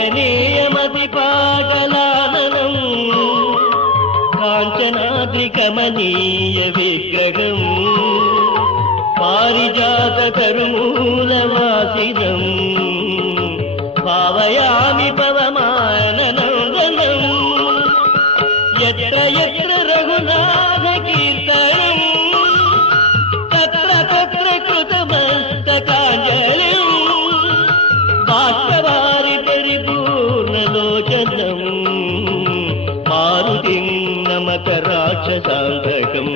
ఆంజనేయమతి పాటలాననం కాంచనాద్రికమనీయ విగ్రహం పారిజాత కరుమూలవాసినం భావయామి పవమాననందనం యత్ర యత్ర రఘునాథ కీర్తనం తత్ర తత్ర కృతమస్తకాంజలిం బాష్పవారి పరిపూర్ణలోచనం మారుతిం నమత రాక్షసాంతకం